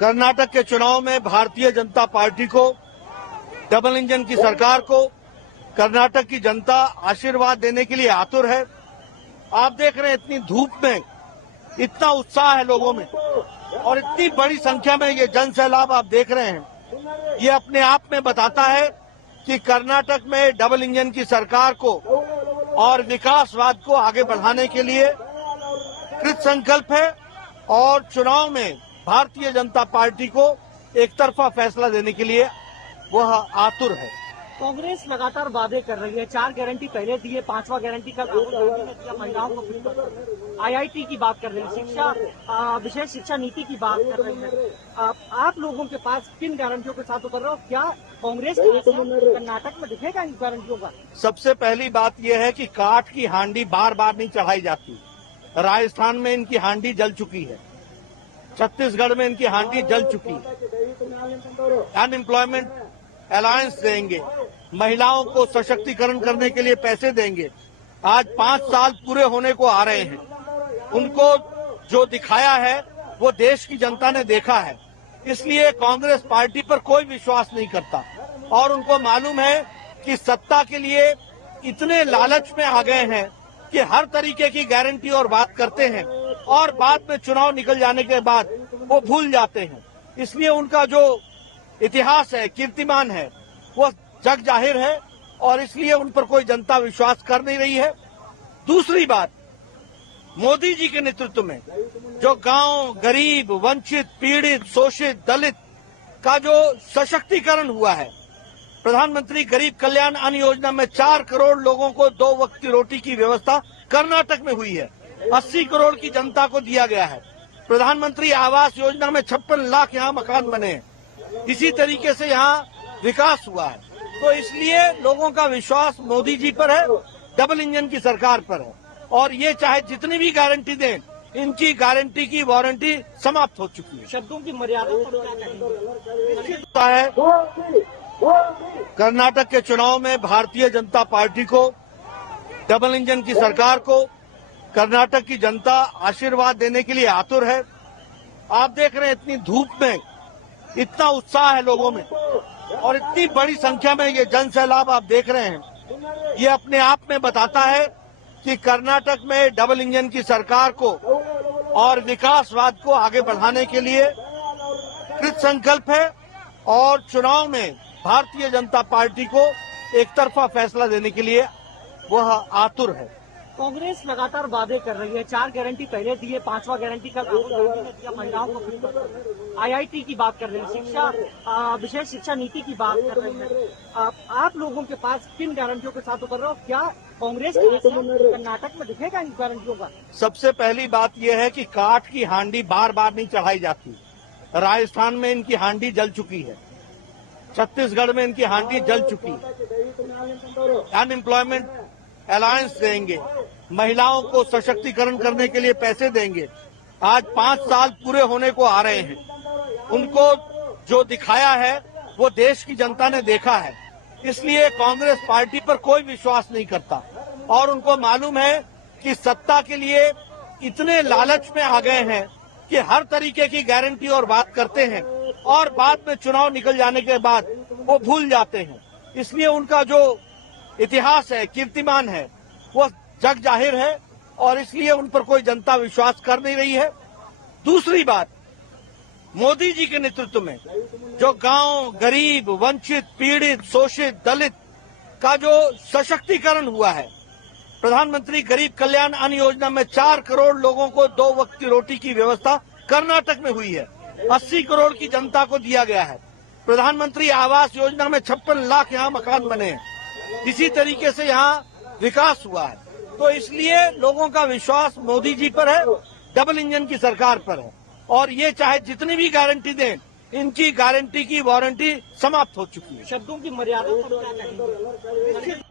कर्नाटक के चुनाव में भारतीय जनता पार्टी को, डबल इंजन की सरकार को कर्नाटक की जनता आशीर्वाद देने के लिए आतुर है। आप देख रहे हैं इतनी धूप में इतना उत्साह है लोगों में और इतनी बड़ी संख्या में ये जन सैलाब आप देख रहे हैं, ये अपने आप में बताता है कि कर्नाटक में डबल इंजन की सरकार को और विकासवाद को आगे बढ़ाने के लिए कृत संकल्प है और चुनाव में भारतीय जनता पार्टी को एक तरफा फैसला देने के लिए वह आतुर है। कांग्रेस लगातार वादे कर रही है, 4 गारंटी पहले दिए, 5वां गारंटी का महिलाओं को आईआईटी की बात कर रही है, शिक्षा विशेष शिक्षा नीति की बात कर रही है। आप लोगों के पास किन गारंटियों के साथ उतर रहे हो? क्या कांग्रेस कर्नाटक में दिखेगा इन गारंटियों का? सबसे पहली बात यह है कि काठ की हांडी बार बार नहीं चढ़ाई जाती। राजस्थान में इनकी हांडी जल चुकी है, छत्तीसगढ़ में इनकी हांडी जल चुकी है। अनएम्प्लॉयमेंट अलायंस देंगे, महिलाओं को सशक्तिकरण करने के लिए पैसे देंगे। आज 5 साल पूरे होने को आ रहे हैं, उनको जो दिखाया है वो देश की जनता ने देखा है। इसलिए कांग्रेस पार्टी पर कोई विश्वास नहीं करता और उनको मालूम है कि सत्ता के लिए इतने लालच में आ गए हैं कि हर तरीके की गारंटी और बात करते हैं और बाद में चुनाव निकल जाने के बाद वो भूल जाते हैं। इसलिए उनका जो इतिहास है, कीर्तिमान है, वो जग जाहिर है और इसलिए उन पर कोई जनता विश्वास कर नहीं रही है। दूसरी बात, मोदी जी के नेतृत्व में जो गांव, गरीब, वंचित, पीड़ित, शोषित, दलित का जो सशक्तिकरण हुआ है, प्रधानमंत्री गरीब कल्याण अन्न योजना में 4 करोड़ लोगों को 2 वक्त की रोटी की व्यवस्था कर्नाटक में हुई है। 80 करोड़ की जनता को दिया गया है। प्रधानमंत्री आवास योजना में 56 लाख यहाँ मकान बने हैं। इसी तरीके से यहाँ विकास हुआ है। तो इसलिए लोगों का विश्वास मोदी जी पर है, डबल इंजन की सरकार पर है और ये चाहे जितनी भी गारंटी दें, इनकी गारंटी की वारंटी समाप्त हो चुकी है। शब्दों की मर्यादा क्या है। कर्नाटक के चुनाव में भारतीय जनता पार्टी को, डबल इंजन की सरकार को कर्नाटक की जनता आशीर्वाद देने के लिए आतुर है। आप देख रहे हैं इतनी धूप में इतना उत्साह है लोगों में और इतनी बड़ी संख्या में ये जन सैलाब आप देख रहे हैं, ये अपने आप में बताता है कि कर्नाटक में डबल इंजन की सरकार को और विकासवाद को आगे बढ़ाने के लिए कृत संकल्प है और चुनाव में भारतीय जनता पार्टी को एक तरफा फैसला देने के लिए वह आतुर है। कांग्रेस लगातार वादे कर रही है, 4 गारंटी पहले दिए, 5वां गारंटी का महिलाओं को आईआईटी की बात कर रही है, शिक्षा विशेष शिक्षा नीति की बात कर रही है। आप लोगों के पास किन गारंटियों के साथ उतर रहे हो? क्या कांग्रेस कर्नाटक में दिखेगा इन गारंटियों का? सबसे पहली बात यह है कि काठ की हांडी बार बार नहीं चढ़ाई जाती। राजस्थान में इनकी हांडी जल चुकी है, छत्तीसगढ़ में इनकी हांडी जल चुकी है। अनएम्प्लॉयमेंट अलायंस देंगे, महिलाओं को सशक्तिकरण करने के लिए पैसे देंगे। आज 5 साल पूरे होने को आ रहे हैं, उनको जो दिखाया है वो देश की जनता ने देखा है। इसलिए कांग्रेस पार्टी पर कोई विश्वास नहीं करता और उनको मालूम है कि सत्ता के लिए इतने लालच में आ गए हैं कि हर तरीके की गारंटी और बात करते हैं और बाद में चुनाव निकल जाने के बाद वो भूल जाते हैं। इसलिए उनका जो इतिहास है, कीर्तिमान है, वो जग जाहिर है और इसलिए उन पर कोई जनता विश्वास कर नहीं रही है। दूसरी बात, मोदी जी के नेतृत्व में जो गांव, गरीब, वंचित, पीड़ित, शोषित, दलित का जो सशक्तिकरण हुआ है, प्रधानमंत्री गरीब कल्याण अन्न योजना में 4 करोड़ लोगों को 2 वक्त की रोटी की व्यवस्था कर्नाटक में हुई है। 80 करोड़ की जनता को दिया गया है। प्रधानमंत्री आवास योजना में 56 लाख यहाँ मकान बने हैं। इसी तरीके से यहाँ विकास हुआ है। तो इसलिए लोगों का विश्वास मोदी जी पर है, डबल इंजन की सरकार पर है और ये चाहे जितनी भी गारंटी दें, इनकी गारंटी की वारंटी समाप्त हो चुकी है। शब्दों की मर्यादा क्या